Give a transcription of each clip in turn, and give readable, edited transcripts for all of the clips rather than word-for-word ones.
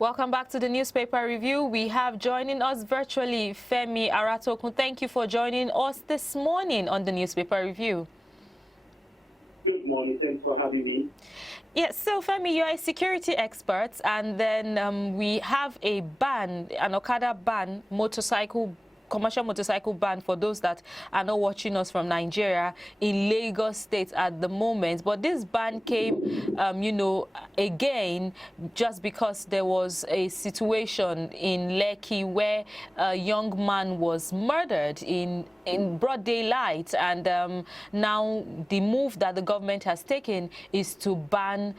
Welcome back to the newspaper review. We have joining us virtually Femi Aratokun. Thank you for joining us this morning on the newspaper review. Good morning. Thanks for having me. Yes, so Femi, you're a security expert, and then we have a ban, an Okada ban, commercial motorcycle ban for those that are not watching us from Nigeria in Lagos State at the moment. But this ban came, again, just because there was a situation in Lekki where a young man was murdered in broad daylight, and now the move that the government has taken is to ban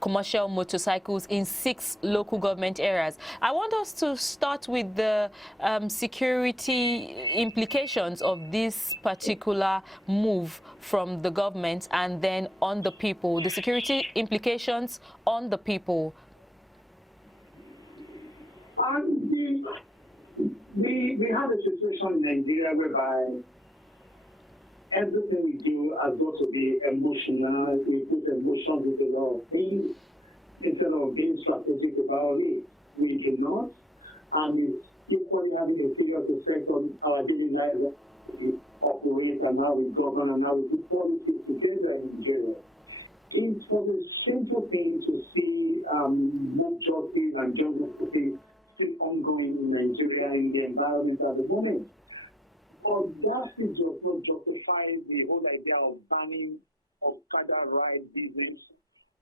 commercial motorcycles in 6 local government areas. I want us to start with the security implications of this particular move from the government, and then on the people, the security implications on the people. We have a situation in Nigeria whereby everything we do has got to be emotional. We put emotions with a lot of things instead of being strategic about it. We do not, and it's equally having a serious effect on our daily lives. We operate and how we govern and how we put policies together in Nigeria. It was a simple thing to see more justice and justice still ongoing in Nigeria in the environment at the moment. But that is does not justify the whole idea of banning Okada ride business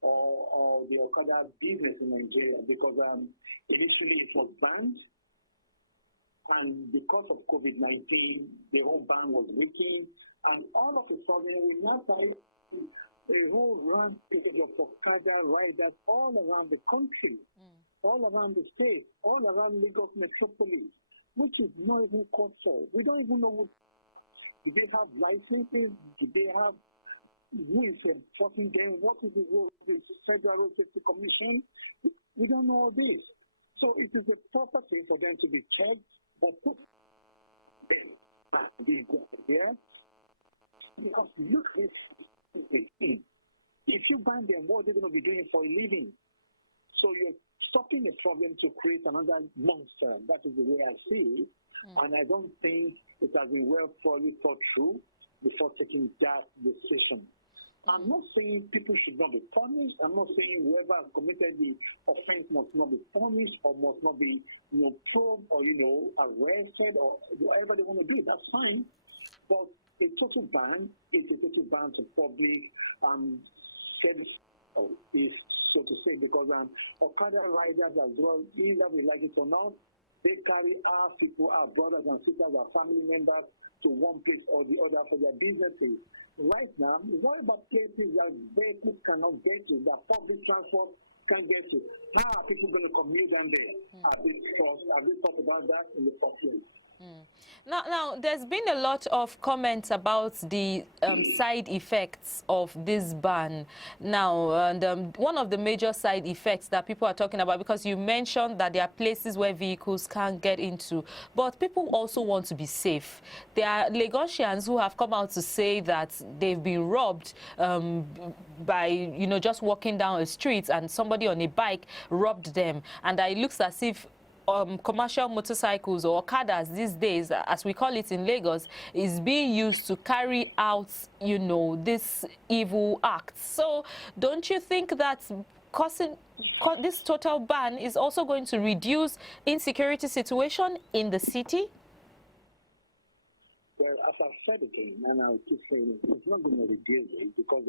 or the Okada business in Nigeria, because initially it was banned, and because of COVID-19, the whole ban was weakened, and all of a sudden we now find a whole rampage of Okada riders all around the country, all around the state, all around Lagos metropolis, which is not even called for. We don't even know do they have licenses, do they have who is enforcing them, what is the role of the Federal Road Safety Commission? We don't know all this. So it is a proper thing for them to be checked, but put them there. Because look at it. If you ban them, what are they going to be doing for a living? So you're stopping a problem to create another monster. That is the way I see it. And I don't think it has been well thoroughly thought through before taking that decision. I'm not saying people should not be punished. I'm not saying whoever has committed the offense must not be punished or must not be, probed or, arrested or whatever they want to do. That's fine. But a total ban is a total ban to public service, is so to say, because Okada riders as well, either we like it or not, they carry our people, our brothers and sisters, our family members to one place or the other for their businesses. Right now, what about places that vehicles cannot get to, that public transport can't get to? How are people going to commute down there? Have they thought about that in the first place? Now, there's been a lot of comments about the side effects of this ban. Now, and one of the major side effects that people are talking about, because you mentioned that there are places where vehicles can't get into, but people also want to be safe. There are Lagosians who have come out to say that they've been robbed by, just walking down a street, and somebody on a bike robbed them. And it looks as if commercial motorcycles or Okadas these days, as we call it in Lagos, is being used to carry out, this evil act. So don't you think that this total ban is also going to reduce insecurity situation in the city? Well, as I've said again, and I'll keep saying it, it's not going to reduce it, because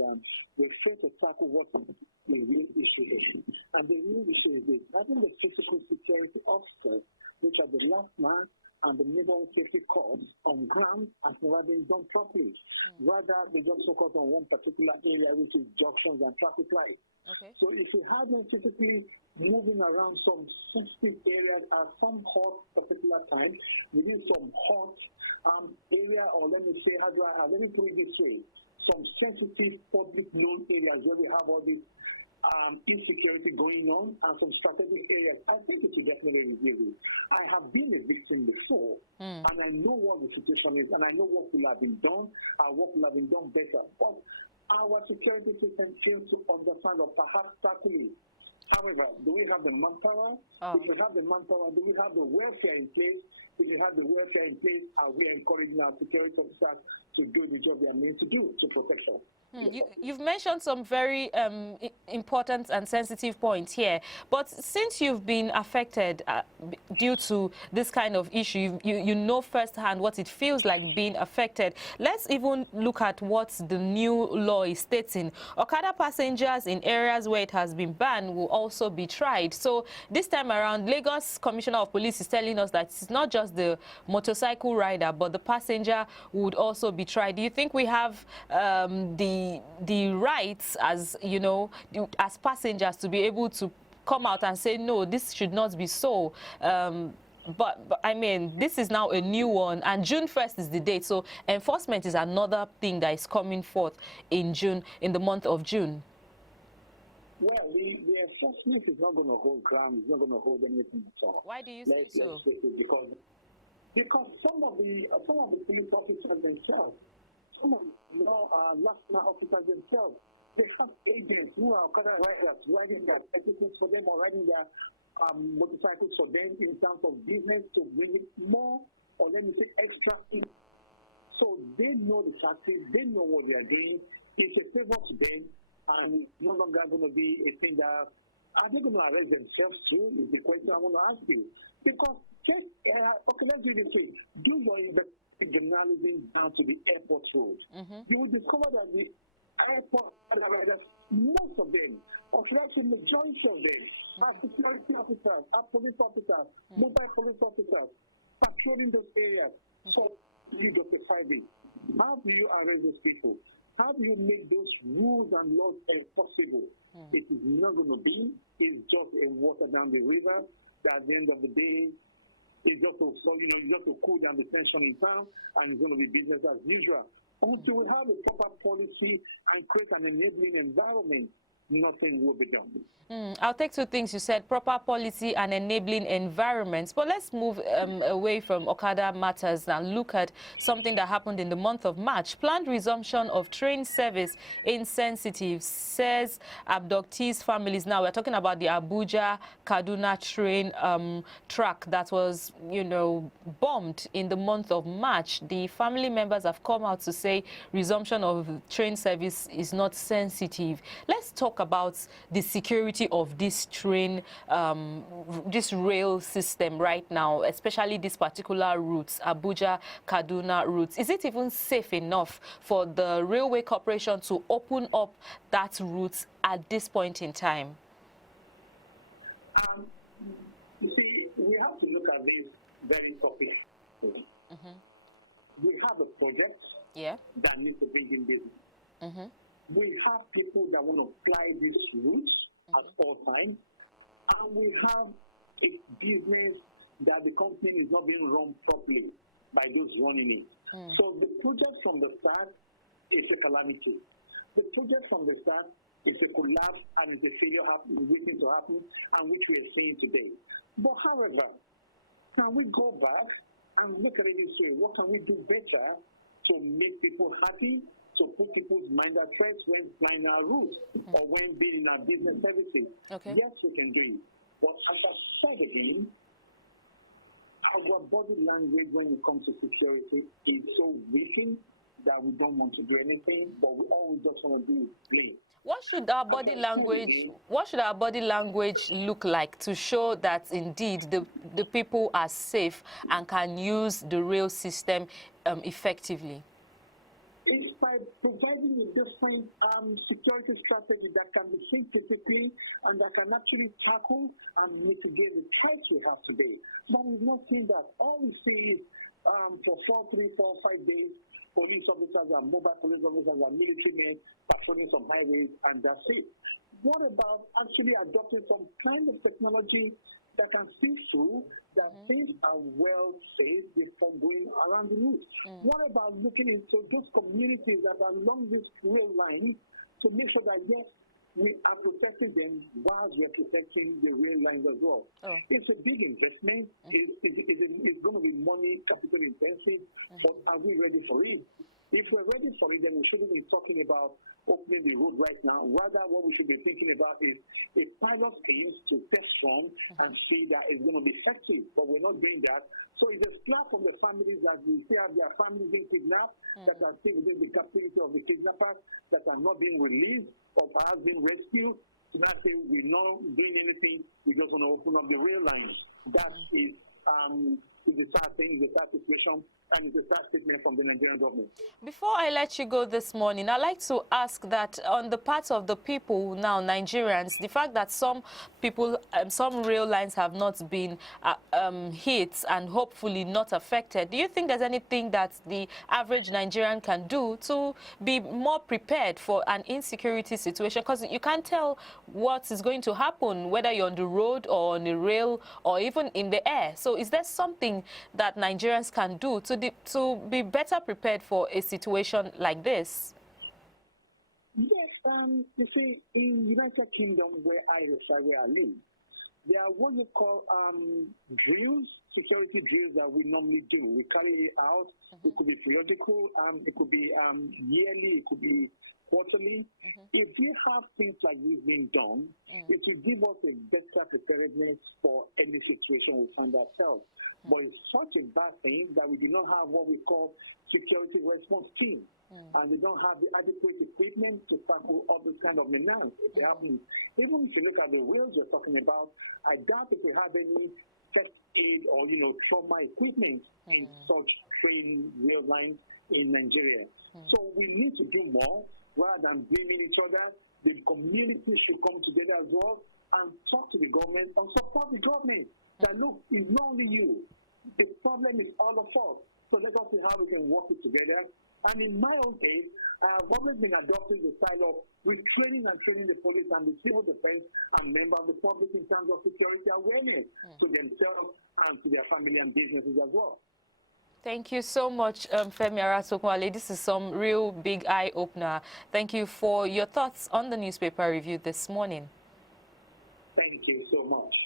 we fail to tackle what the real issue is. And the real issue is this: having the physical security officers, which are the last man and the neighborhood safety corps on ground, has never been done properly. Rather, they just focus on one particular area, which is junctions and traffic lights. Okay. So if we had them physically moving around some specific areas at some hot particular time, within some hot area, or let me say, let me put it this way, some sensitive public known areas where we have all this insecurity going on, and some strategic areas, I think it will definitely reduce it. I have been a victim before, and I know what the situation is, and I know what will have been done, and what will have been done better. But our security system fails to understand or perhaps tackle it. However, do we have the manpower? If we have the manpower, do we have the welfare in place? If we have the welfare in place, are we encouraging our security officers to do the job they are meant to do to protect us? You've mentioned some very important and sensitive points here, but since you've been affected due to this kind of issue, you know firsthand what it feels like being affected. Let's even look at what the new law is stating. Okada passengers in areas where it has been banned will also be tried. So this time around, Lagos Commissioner of Police is telling us that it's not just the motorcycle rider, but the passenger would also be tried. Do you think we have the rights, as you know, as passengers, to be able to come out and say no, this should not be so? But I mean, this is now a new one, and June 1st is the date. So enforcement is another thing that is coming forth in June, in the month of June. Well, the enforcement is not going to hold ground. It's not going to hold anything at all. Why do you say so? Because some of the police officers themselves, some of national officers themselves, they have agents who are Okada riders riding their bicycles for them or riding their motorcycles for them in terms of business to bring it more, or let me say extra in. So they know the tactics, they know what they are doing. It's a favor to them, and it's no longer going to be a thing that are they going to arrest themselves too? Is the question I want to ask you. Because just okay, let's do this thing. Do your journalism down to the airport road. You will discover that the airport riders, most of them, or let's say majority of them, are security officers, are police officers, mobile police officers, patrolling those areas. So you justify this. How do you arrest those people? How do you make those rules and laws enforceable? It is not going to be. It's just a water down the river that at the end of the day, it's just to, just to cool down the tension in town, and it's going to be business as usual. Until we have a proper policy and create an enabling environment, nothing will be done. I'll take two things you said: proper policy and enabling environments. But let's move away from Okada matters and look at something that happened in the month of March. Planned resumption of train service insensitive, says abductees' families. Now we're talking about the Abuja-Kaduna train track that was, bombed in the month of March. The family members have come out to say resumption of train service is not sensitive. Let's talk about the security of this train, this rail system right now, especially these particular routes, Abuja-Kaduna routes. Is it even safe enough for the Railway Corporation to open up that route at this point in time? You see, we have to look at this very topic. We have a project that needs to bring in business. We have people that want to fly this route at all times, and we have a business that the company is not being run properly by those running it. So the project from the start is a calamity. The project from the start is a collapse and is a failure waiting to happen, and which we are seeing today. But however, can we go back and look at it and say, what can we do better to make people happy, to put people's mind at rest when flying our routes or when building our business services? Yes, we can do it. But as I said again, our body language when it comes to security is so weakened that we don't want to do anything, but we always just want to do is blame. What should our body language look like to show that indeed the people are safe and can use the rail system effectively? It's by providing a different security strategy that can be scientifically and that can actually tackle and mitigate the threats we have today. But we've not seen that. All we see is for 4, 3, 4, 5 days, police officers and mobile police officers and military men patrolling some highways, and that's it. What about actually adopting some kind of technology that can see through that things are well safe before going around the route? What about looking into those communities that are along this rail line to make sure that, yes, we are protecting them while we are protecting the rail lines as well? It's a big investment. It's going to be money capital intensive, but are we ready for it? If we're ready for it, then we shouldn't be talking about opening the road right now. Rather, what we should be thinking about is a pilot pilot things to test from and see that it's going to be effective, but we're not doing that. So it's a slap on the families that we see have their families being kidnapped, that are still within the captivity of the kidnappers, that are not being released or perhaps being rescued. Not say we're not doing anything, we just want to open up the rail line. That is the sad thing, the sad situation, and it's a sad statement from the Nigerian government. Before I let you go this morning, I'd like to ask that on the part of the people now, Nigerians, the fact that some people, some rail lines have not been hit and hopefully not affected, do you think there's anything that the average Nigerian can do to be more prepared for an insecurity situation? Because you can't tell what is going to happen, whether you're on the road or on the rail or even in the air. So is there something that Nigerians can do to be better prepared for a situation like this? Yes, you see, in United Kingdom, where I reside, where I live, there are what you call drills, security drills that we normally do. We carry it out. It could be periodical, it could be yearly, it could be quarterly. If you have things like this being done, it will give us a better preparedness for any situation we find ourselves. But it's such a bad thing that we do not have what we call security response team. And we don't have the adequate equipment to tackle all this kind of menace. Even if you look at the rails you're talking about, I doubt if we have any first aid or, trauma equipment in such train rail lines in Nigeria. So we need to do more rather than blaming each other. The community should come together as well and talk to the government and support the government. That look, it's not only you. The problem is all of us. So let us see how we can work it together. And in my own case, I've always been adopting the style of retraining and training the police and the civil defense and members of the public in terms of security awareness to themselves and to their family and businesses as well. Thank you so much, Femi Arasokwale. This is some real big eye-opener. Thank you for your thoughts on the newspaper review this morning. Thank you so much.